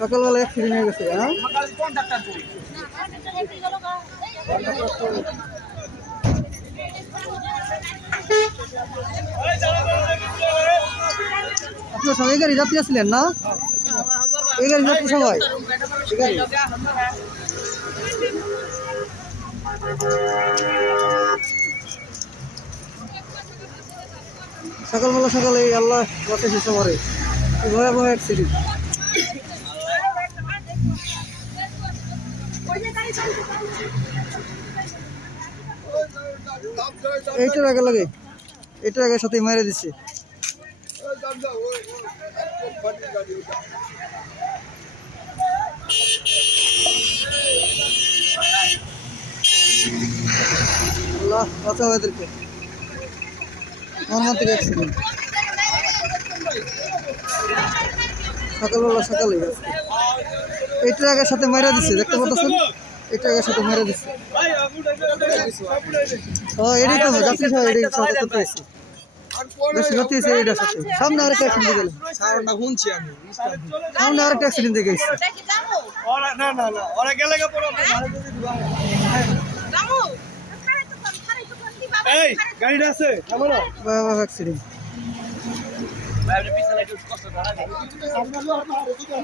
সকালবেলা অ্যাক্সিডেন্ট হয়ে গেছে। হ্যাঁ, আপনার সবাই গাড়ি যাত্রী আসলেন না? এই গাড়ি যাত্রী সবাই সকালবেলা সকালে আল্লাহ বাঁচাইছে সবারে। ভয়াবহ অ্যাক্সিডেন্ট। এইটার আগে লাগে, এটার আগে সাথে মেরে দিচ্ছে। আল্লাহ বাঁচাও এদেরকে, মর্মান্তিক অ্যাক্সিডেন্ট সকালবেলা সকালে। এইটার আগে সাথে মেরে দিচ্ছে, দেখতে পাচ্ছেন? এটার আগে সাথে মেরে দিচ্ছে। এটাই তো যাত্রী সহ এটাই করতে আসছে, বেশি ক্ষতি হয়েছে এটার সাথে। সামনে আরেকটা অ্যাক্সিডেন্ট গেল, সামনে আরেকটা অ্যাক্সিডেন্ট দেখে এসছে।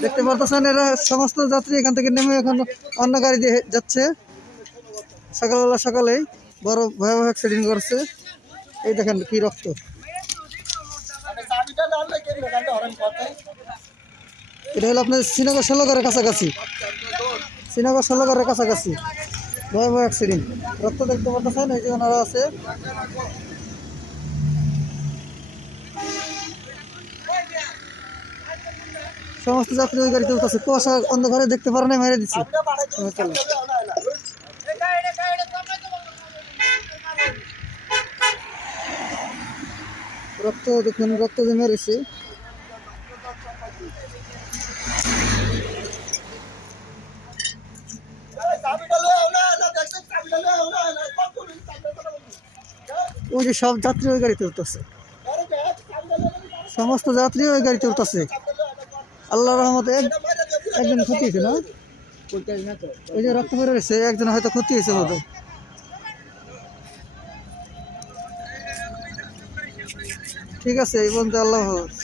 দেখতে পারতেছেন এরা সমস্ত যাত্রী এখান থেকে নেমে এখন অন্য গাড়ি দিয়ে যাচ্ছে। সকালবেলা সকালেই বড় ভয়াবহ অ্যাক্সিডেন্ট করছে। এই দেখেন কি রক্ত। এটা হলো আপনার শ্রীনগর ষোলগড়ের কাছাকাছি, শ্রীনগর ষোলগড়ের কাছাকাছি ভয়াবহ অ্যাক্সিডেন্ট। রক্ত দেখতে পাচ্ছেন, এই যে ওনারা আছে। সমস্ত যাত্রী ওই গাড়িতে উঠতেছে, কুয়াশা অন্ধকারে দেখতে পারে না, মেরে দিচ্ছে। রক্ত দেখুন, রক্ত যে মেরেছে। ওই যে সব যাত্রী ওই গাড়িতে উঠতেছে, সমস্ত যাত্রী ওই গাড়িতে উঠতেছে। আল্লাহ রহমতে একজন ক্ষতি হয়েছে না, ওই যে রক্ত বের হয়েছে, একজন হয়তো ক্ষতি হয়েছে বোধ হয়। ঠিক আছে, এই পর্যন্ত। আল্লাহ হাফেজ।